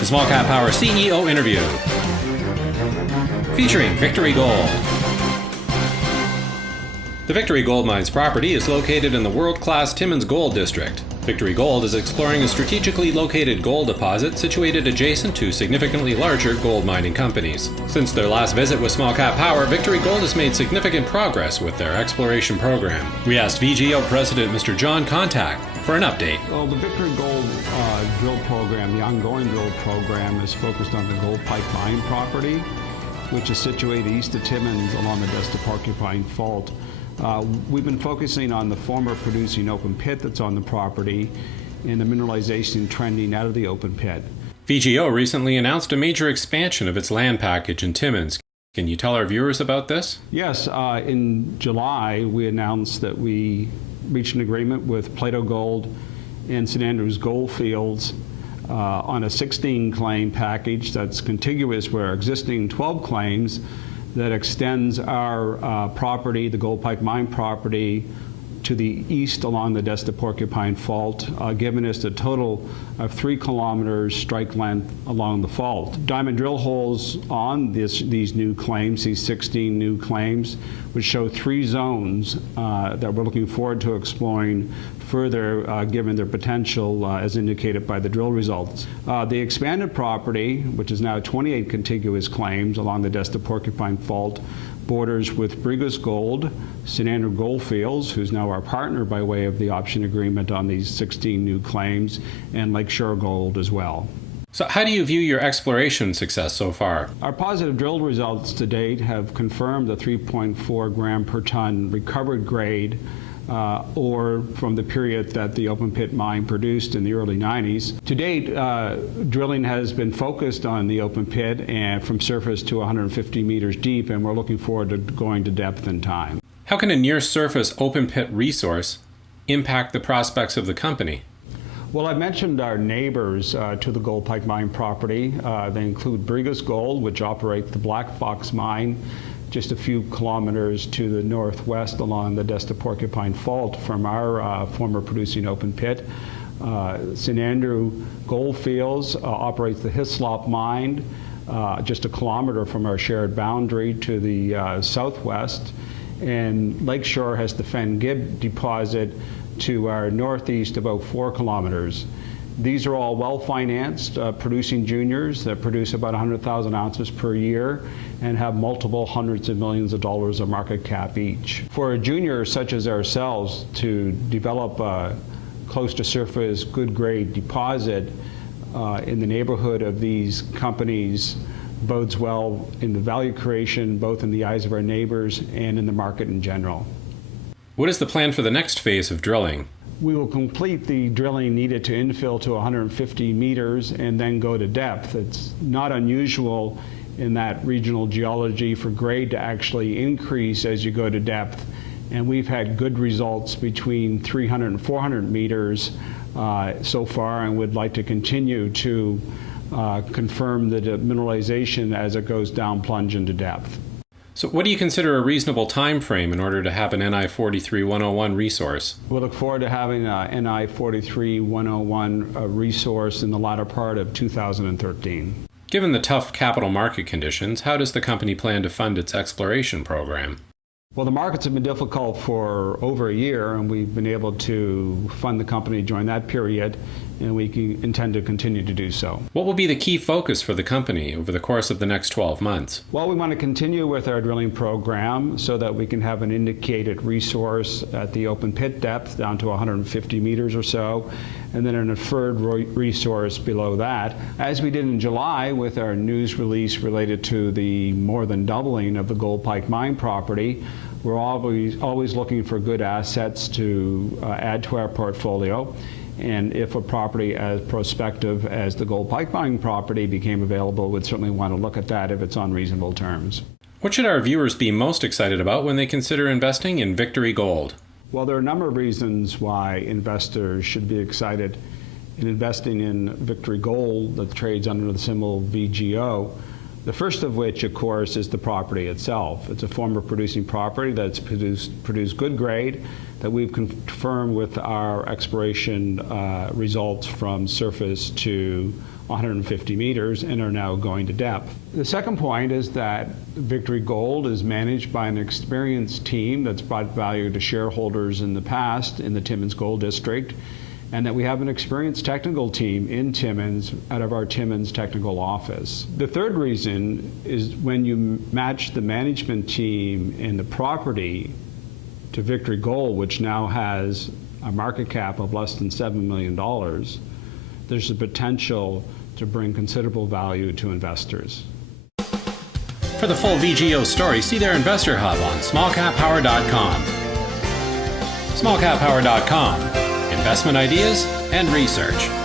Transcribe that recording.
The Smallcap Power CEO interview, featuring Victory Gold. The Victory Gold Mines property is located in the world-class Timmins Gold District. Victory Gold is exploring a strategically located gold deposit situated adjacent to significantly larger gold mining companies. Since their last visit with Smallcap Power, Victory Gold has made significant progress with their exploration program. We asked VGO President Mr. John Contact for an update. Well, the Victory Gold drill program, the ongoing drill program, is focused on the Gold Pike Mine Property, which is situated east of Timmins along the Destor-Porcupine Fault. We've been focusing on the former producing open pit that's on the property and the mineralization trending out of the open pit. VGO recently announced a major expansion of its land package in Timmins. Can you tell our viewers about this? Yes, in July we announced that we reached an agreement with Plato Gold and St. Andrews Goldfields on a 16 claim package that's contiguous with our existing 12 claims that extends our property, the Gold Pike Mine property, to the east along the Destor-Porcupine Fault, giving us a total of 3 kilometers strike length along the fault. Diamond drill holes on these new claims, these 16 new claims, which show 3 zones that we're looking forward to exploring further, given their potential as indicated by the drill results. The expanded property, which is now 28 contiguous claims along the Destor-Porcupine Fault, borders with Brigus Gold, St. Andrews Goldfields, who's now our partner by way of the option agreement on these 16 new claims, and Lakeshore Gold as well. So how do you view your exploration success so far? Our positive drill results to date have confirmed the 3.4 gram per ton recovered grade ore from the period that the open pit mine produced in the early 90s. To date, drilling has been focused on the open pit and from surface to 150 meters deep, and we're looking forward to going to depth in time. How can a near-surface open pit resource impact the prospects of the company? Well, I mentioned our neighbors to the Gold Pike Mine property. They include Brigus Gold, which operates the Black Fox Mine, just a few kilometers to the northwest along the Destor-Porcupine Fault from our former producing open pit. St. Andrews Goldfields operates the Hislop Mine, just a kilometer from our shared boundary to the southwest. And Lakeshore has the Fen-Gib deposit to our northeast about 4 kilometers. These are all well-financed producing juniors that produce about 100,000 ounces per year and have multiple hundreds of millions of dollars of market cap each. For a junior such as ourselves to develop a close to surface good grade deposit in the neighborhood of these companies bodes well in the value creation, both in the eyes of our neighbors and in the market in general. What is the plan for the next phase of drilling? We will complete the drilling needed to infill to 150 meters and then go to depth. It's not unusual in that regional geology for grade to actually increase as you go to depth, and we've had good results between 300 and 400 meters so far, and would like to continue to confirm the mineralization as it goes down plunge into depth. So what do you consider a reasonable time frame in order to have an NI 43-101 resource? We'll look forward to having an NI 43-101 resource in the latter part of 2013. Given the tough capital market conditions, how does the company plan to fund its exploration program? Well, the markets have been difficult for over a year, and we've been able to fund the company during that period, and we intend to continue to do so. What will be the key focus for the company over the course of the next 12 months? Well, we want to continue with our drilling program so that we can have an indicated resource at the open pit depth down to 150 meters or so, and then an inferred resource below that. As we did in July with our news release related to the more than doubling of the Gold Pike Mine property, we're always looking for good assets to add to our portfolio. And if a property as prospective as the Gold Pike Mine property became available, we'd certainly want to look at that if it's on reasonable terms. What should our viewers be most excited about when they consider investing in Victory Gold? Well, there are a number of reasons why investors should be excited in investing in Victory Gold that trades under the symbol VGO. The first of which, of course, is the property itself. It's a former producing property that's produced good grade that we've confirmed with our exploration results from surface to 150 meters and are now going to depth. The second point is that Victory Gold is managed by an experienced team that's brought value to shareholders in the past in the Timmins Gold District, and that we have an experienced technical team in Timmins out of our Timmins technical office. The third reason is when you match the management team and the property to Victory Gold, which now has a market cap of less than $7 million, there's the potential to bring considerable value to investors. For the full VGO story, see their investor hub on smallcappower.com. smallcappower.com. Investment ideas and research.